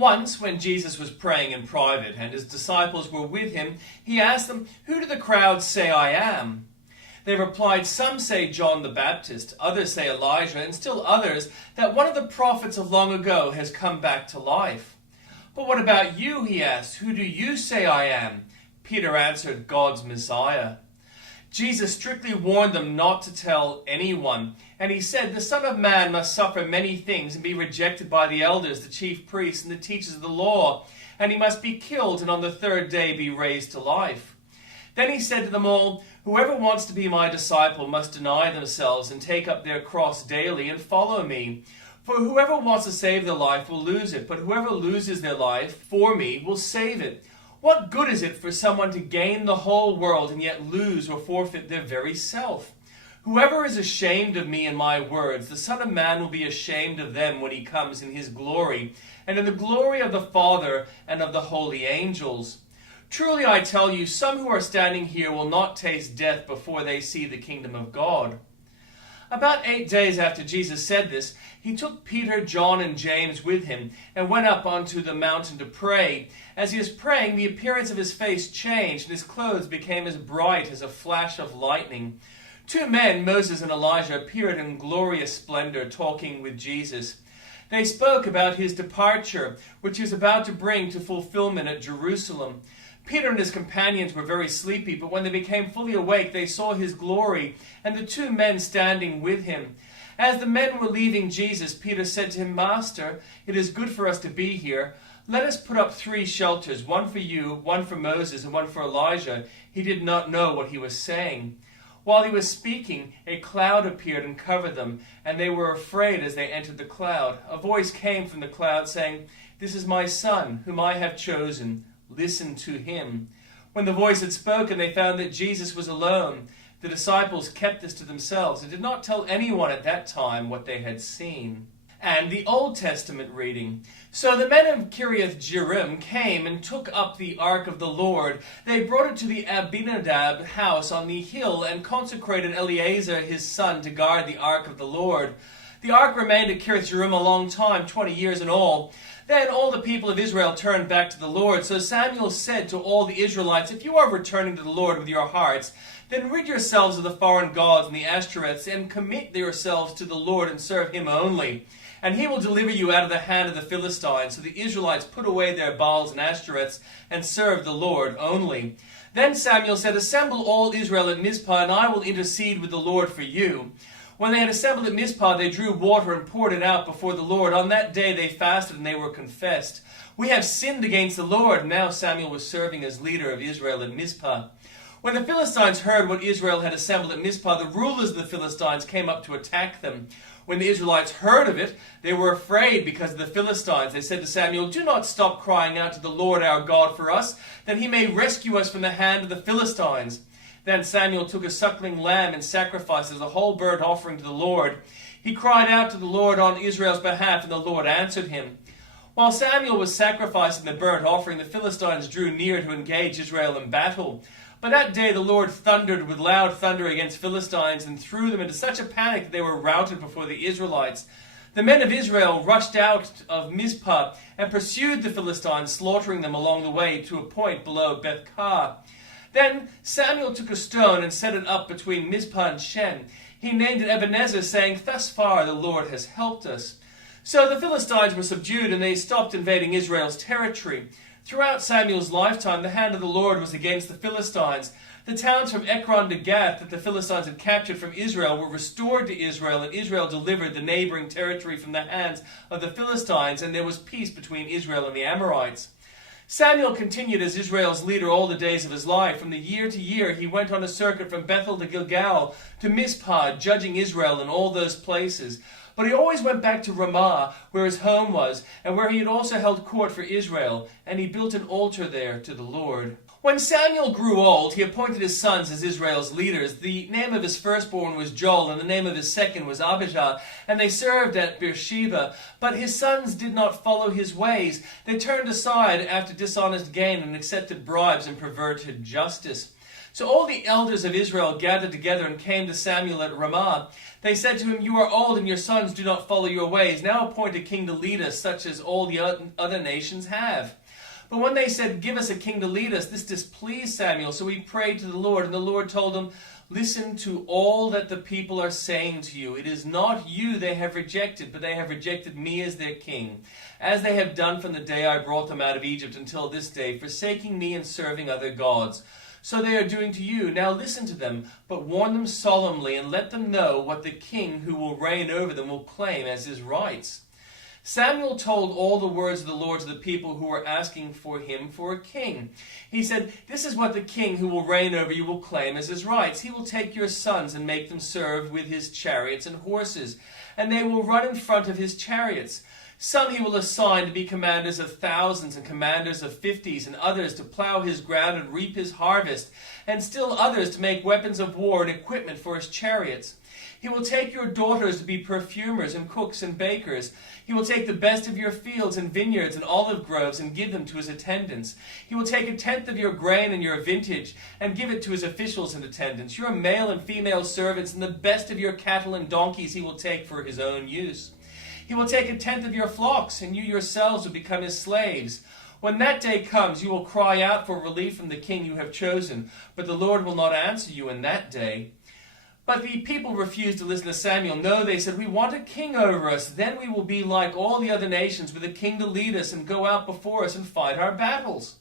Once, when Jesus was praying in private and his disciples were with him, he asked them, "Who do the crowds say I am?" They replied, "Some say John the Baptist, others say Elijah, and still others that one of the prophets of long ago has come back to life." "But what about you?" he asked. "Who do you say I am?" Peter answered, "God's Messiah." Jesus strictly warned them not to tell anyone, and he said, "The Son of Man must suffer many things and be rejected by the elders, the chief priests, and the teachers of the law, and he must be killed and on the third day be raised to life." Then he said to them all, "Whoever wants to be my disciple must deny themselves and take up their cross daily and follow me. For whoever wants to save their life will lose it, but whoever loses their life for me will save it. What good is it for someone to gain the whole world and yet lose or forfeit their very self? Whoever is ashamed of me and my words, the Son of Man will be ashamed of them when he comes in his glory, and in the glory of the Father and of the holy angels. Truly I tell you, some who are standing here will not taste death before they see the kingdom of God." About 8 days after Jesus said this, he took Peter, John, and James with him, and went up onto the mountain to pray. As he was praying, the appearance of his face changed, and his clothes became as bright as a flash of lightning. 2 men, Moses and Elijah, appeared in glorious splendor, talking with Jesus. They spoke about his departure, which he was about to bring to fulfillment at Jerusalem. Peter and his companions were very sleepy, but when they became fully awake, they saw his glory and the 2 men standing with him. As the men were leaving Jesus, Peter said to him, "Master, it is good for us to be here. Let us put up 3 shelters, one for you, one for Moses, and one for Elijah." He did not know what he was saying. While he was speaking, a cloud appeared and covered them, and they were afraid as they entered the cloud. A voice came from the cloud saying, "This is my son, whom I have chosen. Listen to him." When the voice had spoken, they found that Jesus was alone. The disciples kept this to themselves and did not tell anyone at that time what they had seen. And the Old Testament reading. So the men of Kiriath Jearim came and took up the ark of the Lord. They brought it to the Abinadab house on the hill and consecrated Eleazar his son to guard the ark of the Lord. The ark remained at Kiriath Jearim a long time, 20 years in all. Then all the people of Israel turned back to the Lord. So Samuel said to all the Israelites, "If you are returning to the Lord with your hearts, then rid yourselves of the foreign gods and the Ashtoreths, and commit yourselves to the Lord and serve him only. And he will deliver you out of the hand of the Philistines." So the Israelites put away their Baals and Ashtoreths and served the Lord only. Then Samuel said, "Assemble all Israel at Mizpah, and I will intercede with the Lord for you." When they had assembled at Mizpah, they drew water and poured it out before the Lord. On that day they fasted and they were confessed, "We have sinned against the Lord." Now Samuel was serving as leader of Israel at Mizpah. When the Philistines heard what Israel had assembled at Mizpah, the rulers of the Philistines came up to attack them. When the Israelites heard of it, they were afraid because of the Philistines. They said to Samuel, "Do not stop crying out to the Lord our God for us, that he may rescue us from the hand of the Philistines." Then Samuel took a suckling lamb and sacrificed as a whole burnt offering to the Lord. He cried out to the Lord on Israel's behalf, and the Lord answered him. While Samuel was sacrificing the burnt offering, the Philistines drew near to engage Israel in battle. But that day the Lord thundered with loud thunder against Philistines and threw them into such a panic that they were routed before the Israelites. The men of Israel rushed out of Mizpah and pursued the Philistines, slaughtering them along the way to a point below Beth-kar. Then Samuel took a stone and set it up between Mizpah and Shen. He named it Ebenezer, saying, "Thus far the Lord has helped us." So the Philistines were subdued, and they stopped invading Israel's territory. Throughout Samuel's lifetime, the hand of the Lord was against the Philistines. The towns from Ekron to Gath that the Philistines had captured from Israel were restored to Israel, and Israel delivered the neighboring territory from the hands of the Philistines, and there was peace between Israel and the Amorites. Samuel continued as Israel's leader all the days of his life. From the year to year, he went on a circuit from Bethel to Gilgal to Mizpah, judging Israel in all those places. But he always went back to Ramah, where his home was, and where he had also held court for Israel, and he built an altar there to the Lord. When Samuel grew old, he appointed his sons as Israel's leaders. The name of his firstborn was Joel, and the name of his second was Abijah, and they served at Beersheba. But his sons did not follow his ways. They turned aside after dishonest gain and accepted bribes and perverted justice. So all the elders of Israel gathered together and came to Samuel at Ramah. They said to him, "You are old, and your sons do not follow your ways. Now appoint a king to lead us, such as all the other nations have." But when they said, "Give us a king to lead us," this displeased Samuel. So he prayed to the Lord, and the Lord told him, "Listen to all that the people are saying to you. It is not you they have rejected, but they have rejected me as their king, as they have done from the day I brought them out of Egypt until this day, forsaking me and serving other gods. So they are doing to you. Now listen to them, but warn them solemnly, and let them know what the king who will reign over them will claim as his rights." Samuel told all the words of the Lord to the people who were asking for him for a king. He said, "This is what the king who will reign over you will claim as his rights. He will take your sons and make them serve with his chariots and horses, and they will run in front of his chariots. Some he will assign to be commanders of thousands and commanders of 50s, and others to plow his ground and reap his harvest, and still others to make weapons of war and equipment for his chariots. He will take your daughters to be perfumers and cooks and bakers. He will take the best of your fields and vineyards and olive groves and give them to his attendants. He will take 1/10 of your grain and your vintage and give it to his officials and attendants. Your male and female servants and the best of your cattle and donkeys he will take for his own use. He will take 1/10 of your flocks, and you yourselves will become his slaves. When that day comes, you will cry out for relief from the king you have chosen, but the Lord will not answer you in that day." But the people refused to listen to Samuel. "No," they said, "we want a king over us. Then we will be like all the other nations, with a king to lead us and go out before us and fight our battles."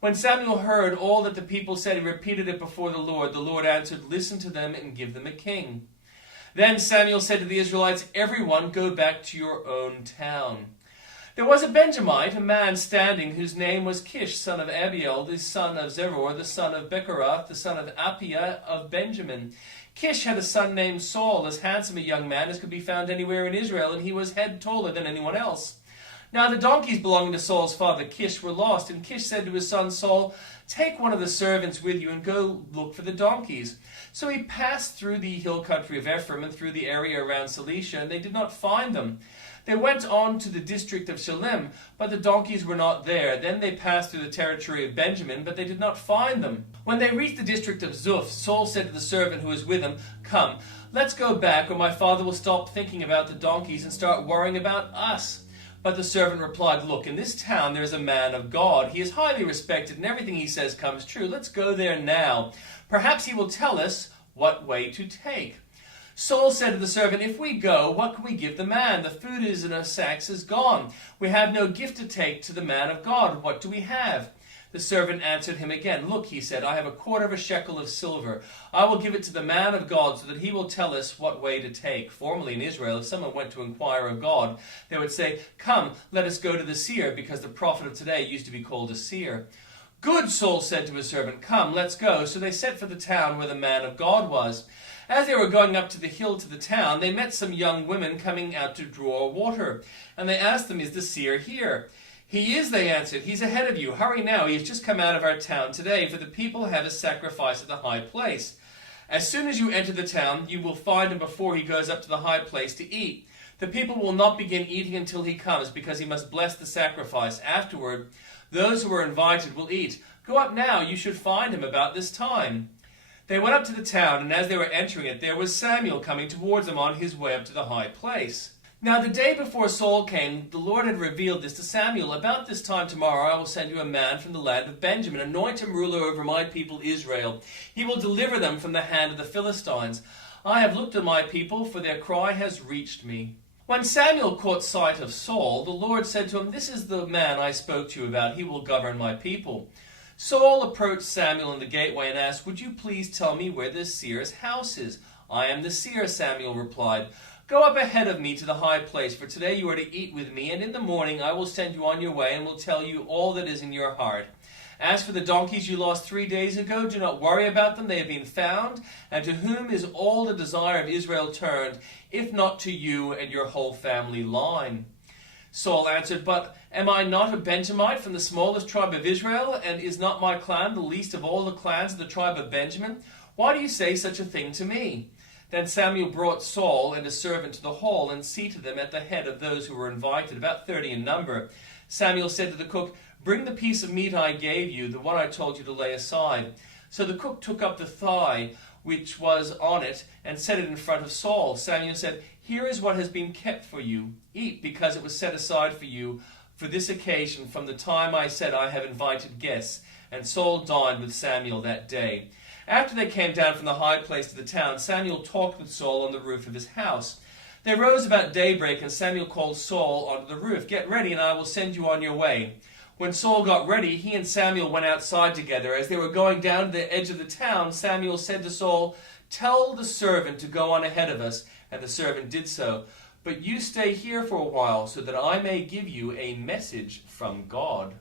When Samuel heard all that the people said, he repeated it before the Lord. The Lord answered, "Listen to them and give them a king." Then Samuel said to the Israelites, "Everyone go back to your own town." There was a Benjamite, a man standing, whose name was Kish, son of Abiel, the son of Zeror, the son of Bechorath, the son of Appiah of Benjamin. Kish had a son named Saul, as handsome a young man as could be found anywhere in Israel, and he was head taller than anyone else. Now the donkeys belonging to Saul's father Kish were lost, and Kish said to his son Saul, "Take one of the servants with you and go look for the donkeys." So he passed through the hill country of Ephraim and through the area around Cilicia, and they did not find them. They went on to the district of Shillim, but the donkeys were not there. Then they passed through the territory of Benjamin, but they did not find them. When they reached the district of Zuph, Saul said to the servant who was with him, "Come, let's go back, or my father will stop thinking about the donkeys and start worrying about us." But the servant replied, "Look, in this town there is a man of God. He is highly respected, and everything he says comes true. Let's go there now. Perhaps he will tell us what way to take." Saul said to the servant, "If we go, what can we give the man? The food in our sacks is gone. We have no gift to take to the man of God. What do we have?" The servant answered him again. "Look," he said, "I have 1/4 shekel of silver. I will give it to the man of God so that he will tell us what way to take." Formerly in Israel, if someone went to inquire of God, they would say, "Come, let us go to the seer," because the prophet of today used to be called a seer. "Good," Saul said to his servant, "come, let's go." So they set for the town where the man of God was. As they were going up to the hill to the town, they met some young women coming out to draw water. And they asked them, "Is the seer here?" "He is," they answered. "He's ahead of you. Hurry now. He has just come out of our town today, for the people have a sacrifice at the high place. As soon as you enter the town, you will find him before he goes up to the high place to eat. The people will not begin eating until he comes, because he must bless the sacrifice. Afterward, those who are invited will eat. Go up now. You should find him about this time." They went up to the town, and as they were entering it, there was Samuel coming towards them on his way up to the high place. Now the day before Saul came, the Lord had revealed this to Samuel. "About this time tomorrow I will send you a man from the land of Benjamin. Anoint him ruler over my people Israel. He will deliver them from the hand of the Philistines. I have looked at my people, for their cry has reached me." When Samuel caught sight of Saul, the Lord said to him, "This is the man I spoke to you about. He will govern my people." Saul approached Samuel in the gateway and asked, "Would you please tell me where the seer's house is?" "I am the seer," Samuel replied. "Go up ahead of me to the high place, for today you are to eat with me, and in the morning I will send you on your way and will tell you all that is in your heart. As for the donkeys you lost 3 days ago, do not worry about them. They have been found. And to whom is all the desire of Israel turned, if not to you and your whole family line?" Saul answered, "But am I not a Benjamite from the smallest tribe of Israel, and is not my clan the least of all the clans of the tribe of Benjamin? Why do you say such a thing to me?" Then Samuel brought Saul and his servant to the hall and seated them at the head of those who were invited, about 30 in number. Samuel said to the cook, "Bring the piece of meat I gave you, the one I told you to lay aside." So the cook took up the thigh which was on it and set it in front of Saul. Samuel said, "Here is what has been kept for you. Eat, because it was set aside for you for this occasion from the time I said I have invited guests." And Saul dined with Samuel that day. After they came down from the high place to the town, Samuel talked with Saul on the roof of his house. They rose about daybreak, and Samuel called Saul onto the roof. "Get ready, and I will send you on your way." When Saul got ready, he and Samuel went outside together. As they were going down to the edge of the town, Samuel said to Saul, "Tell the servant to go on ahead of us." And the servant did so. "But you stay here for a while, so that I may give you a message from God."